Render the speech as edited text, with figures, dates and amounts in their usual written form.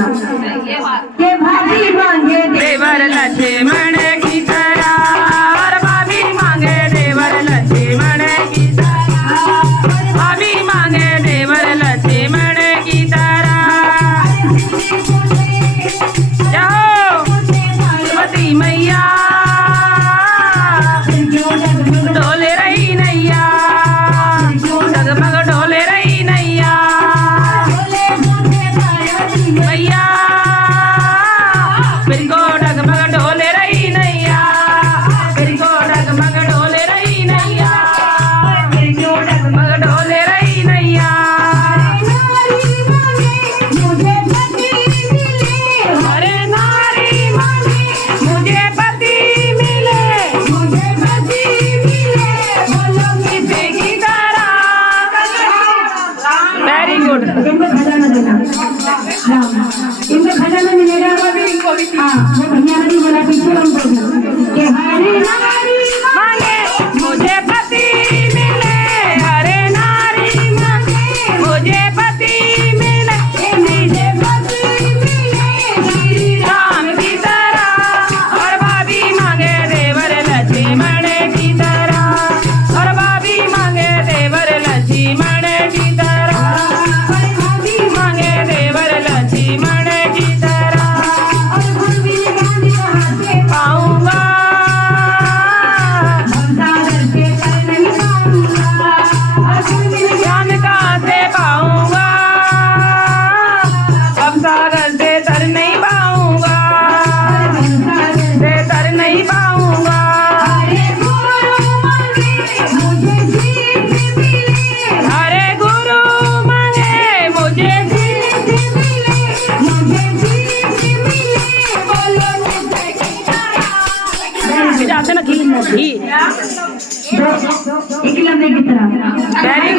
देना के भाभी मांगे देवर लक्ष्मण की तरह, और भाभी मांगे देवर लक्ष्मण की तरह, भाभी मांगे देवर लक्ष्मण की तरह। जाओ पार्वती मैया डोले रही नैया, डगमग डोले रही नैया मैया, फिर को डगमग डोले रही नैया, फिर को डगमग डोले रही नैया, फिर को डगमग डोले रही नैया। अरे नारी मांगे मुझे पति मिले, किसी की तरह। Very good. इनको खजाना देना, इनको खजाना मिलेगा। हाँ वो भैया ने भी बोला पीछे उनको कि हरे नारी मांगे मुझे पति मिले, हरे नारी मांगे मुझे पति मिले, मुझे पति मिले श्री राम की तरह, और भाभी मांगे देवर लक्ष्मण की तरह, और भाभी मांगे देवर लक्ष्मण की तरह, और भाभी मांगे देवर लक्ष्मण की तरह। पाऊंगा ज्ञान कहाँ से पाऊंगा, अब सागर से तर नहीं पाऊंगा, से तर नहीं पाऊंगा। अरे गुरु मांगे मुझे जाते ना घी घी एक लंबे की तरह। वेरी